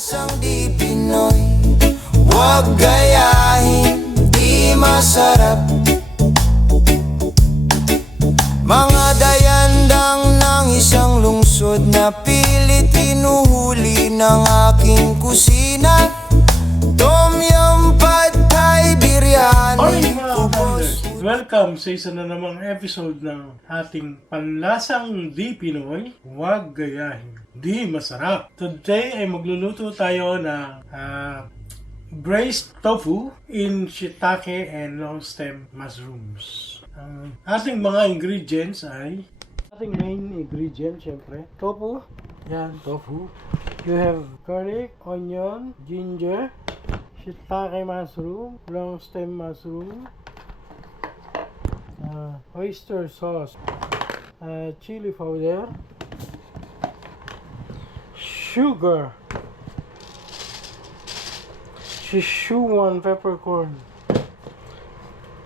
Lasang di Pinoy, huwag gayahin, di masarap. Mga dayandang ng isang lungsod na pilit hinuhuli ng aking kusina. Tom Yum, Pad Thai, Biryani, ubos. Welcome sa isa na namang episode ng ating panlasang di Pinoy, huwag gayahin, di masarap. Today ay magluluto tayo ng braised tofu in shiitake and long stem mushrooms. Ang ating mga ingredients ay ating main ingredient, syempre, tofu. Yan, tofu. You have garlic, onion, ginger, shiitake mushroom, long stem mushroom, oyster sauce, chili powder, sugar, Szechuan peppercorn,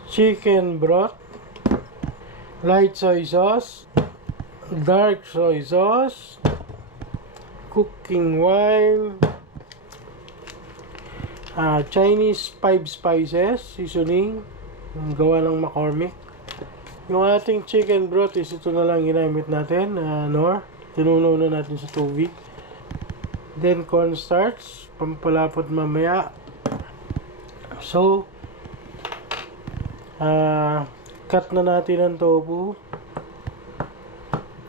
chicken broth, light soy sauce, dark soy sauce, cooking wine, Chinese 5 spices, seasoning, gawa ng McCormick. Yung ating chicken broth is ito na lang ginamit natin, tinunaw na natin sa tubig. Then cornstarch, pampalapot mamaya. So, cut na natin ang tofu.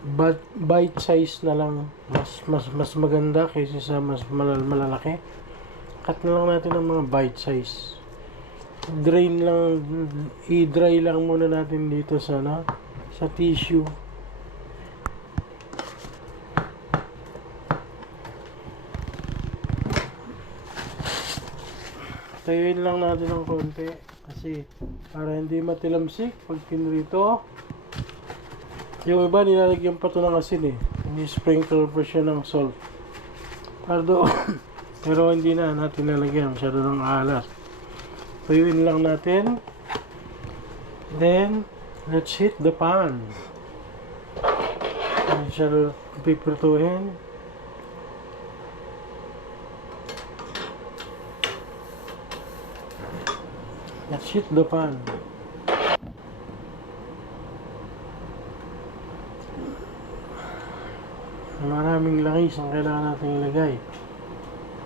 But bite size na lang, mas maganda kaysa sa mas malalaki. Cut na lang natin ang mga bite size. I-dry lang muna natin dito sa tissue. Tayuin lang natin ng konti kasi para hindi matilamsik pag pinrito. Yung iba nilalagyan pa ito ng asin eh. Ini-sprinkle pa siya ng salt. Pardo. Pero hindi na natin nalagyan. Masyado ng alat. Tayuin lang natin. Then, let's heat the pan. Hindi siya pipirtuhin. Let's heat the pan. Maraming langis ang kailangan natin ilagay.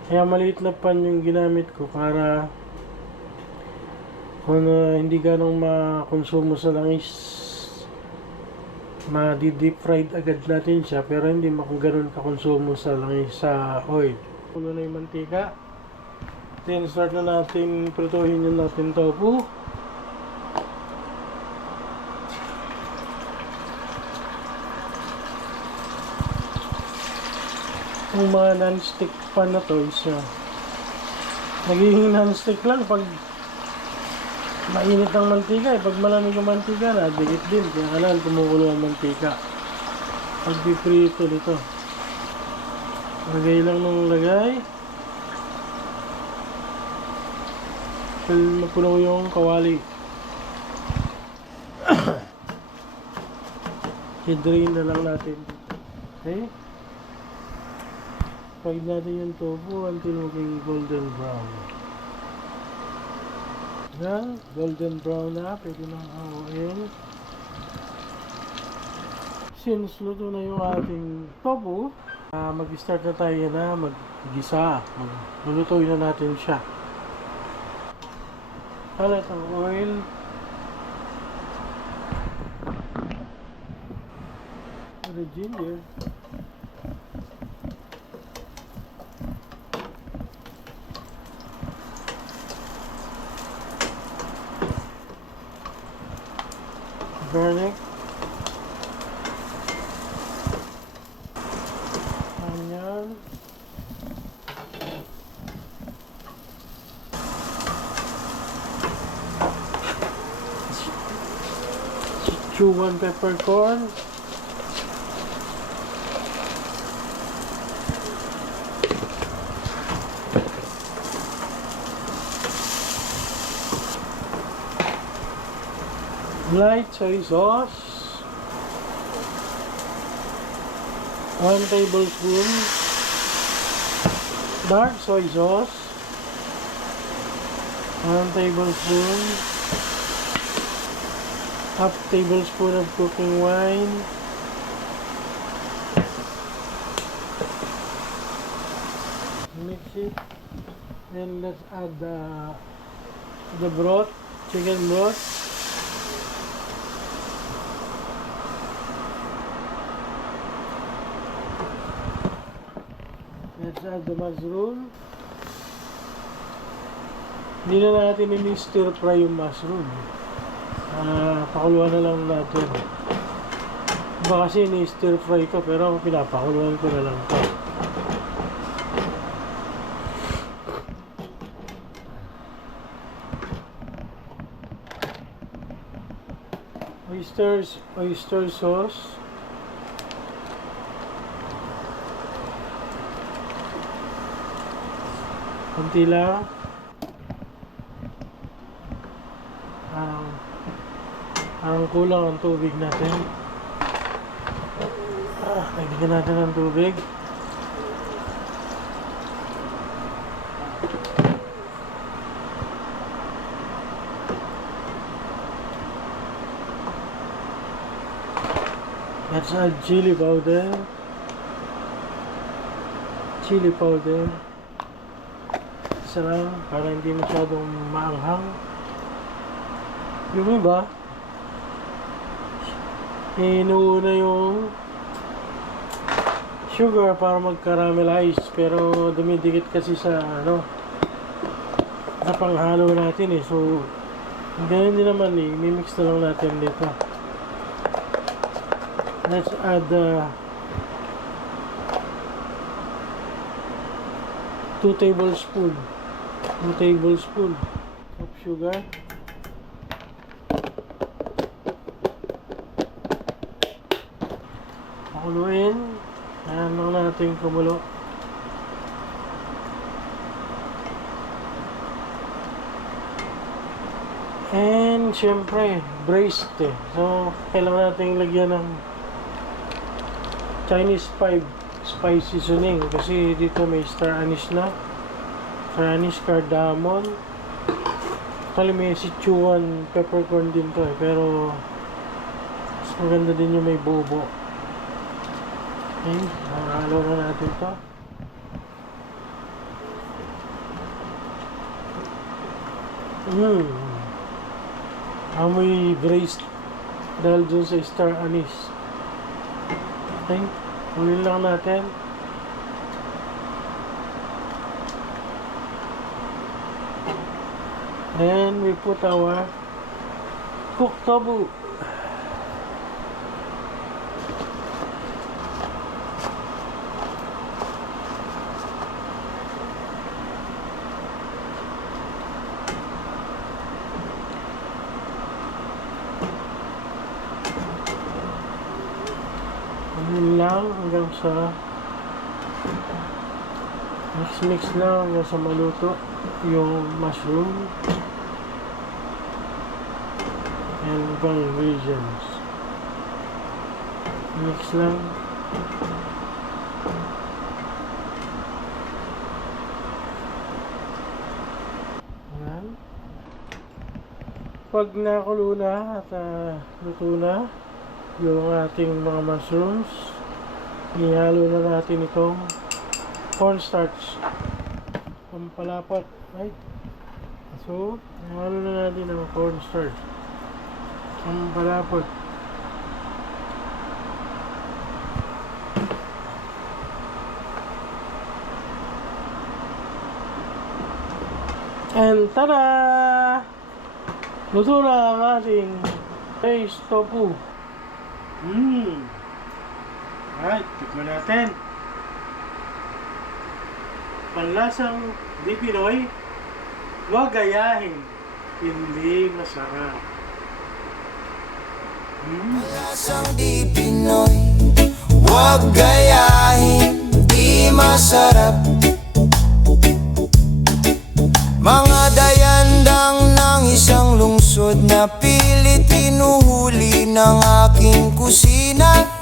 Kaya maliit na pan yung ginamit ko para kung hindi ganong makonsumo sa langis, ma-deep fried agad natin siya, pero hindi ganun kakonsumo sa langis sa oil. Puno na yung mantika. Then start na natin prituhin yung natin tofu. Yung mga non-stick pan na to is nagiging non-stick lang pag mainit ang mantika eh. Pag malamig ang mantika na, dikit din. Kaya kailangan kumukulo ang mantika. Pag piprito nito. Lagay lang ng lagay. Mapuno yung kawali. I-drain na lang natin. Okay? Fried natin yung tofu until maging golden brown. Yan, golden brown na, pwede nang hawain. Since luto na yung ating tofu, mag-start na tayo na mag-gisa. Lulutuin na natin siya. Kalat ang oil. The ginger. Garlic, onion, Szechuan peppercorn, light soy sauce, 1 tablespoon, dark soy sauce, 1 tablespoon, half tablespoon of cooking wine, mix it, then let's add the broth, chicken broth. Let's add the mushroom. Hindi na natin ini-stir fry yung mushroom. Pakuluan na lang natin. Iba kasi ini-stir fry ko, pero ako pinapakuluan ko na lang ito. Oyster sauce. Kunti lang. Ang kulang ang tubig natin. Lagyan natin ng tubig. Let's add chili powder. Chili powder. Isa lang para hindi masyadong maanghang. Yung iba, inuuna yung sugar para mag-caramelize, pero dumidikit kasi sa sa panghalo natin eh. So ganyan din naman eh, mimix na lang natin dito. Let's add 2 tablespoon of sugar. Pakuluin. Ayan lang natin kumulo. And syempre, braised eh. So, kailangan natin lagyan ng Chinese 5 spice seasoning kasi dito may star anise na. Star anise, cardamom. Actually may Sichuan peppercorn din to eh, pero mas maganda din yung may bobo. Okay, halo na natin to. Amoy braised dahil dun sa star anise. Okay, ulin lang natin. Then we put our cooked tofu. Yun lang hanggang sa mix lang hanggang sa maluto yung mushroom and ibang ingredients. Mix lang. Ayan. Pag nakulo na at luto na yung ating mga mushrooms, ihalo na natin itong cornstarch, pampalapot, right? So, ihalo na natin ang cornstarch, pampalapot. And tada! Luto na ang ating braised tofu. Alright, tikman natin. Panlasang di Pinoy, wag gayahin, hindi masarap. Panlasang di Pinoy, wag gayahin, di masarap. Mga dayandang ng isang lungsod na pilit hinuhuli ng aking kusina.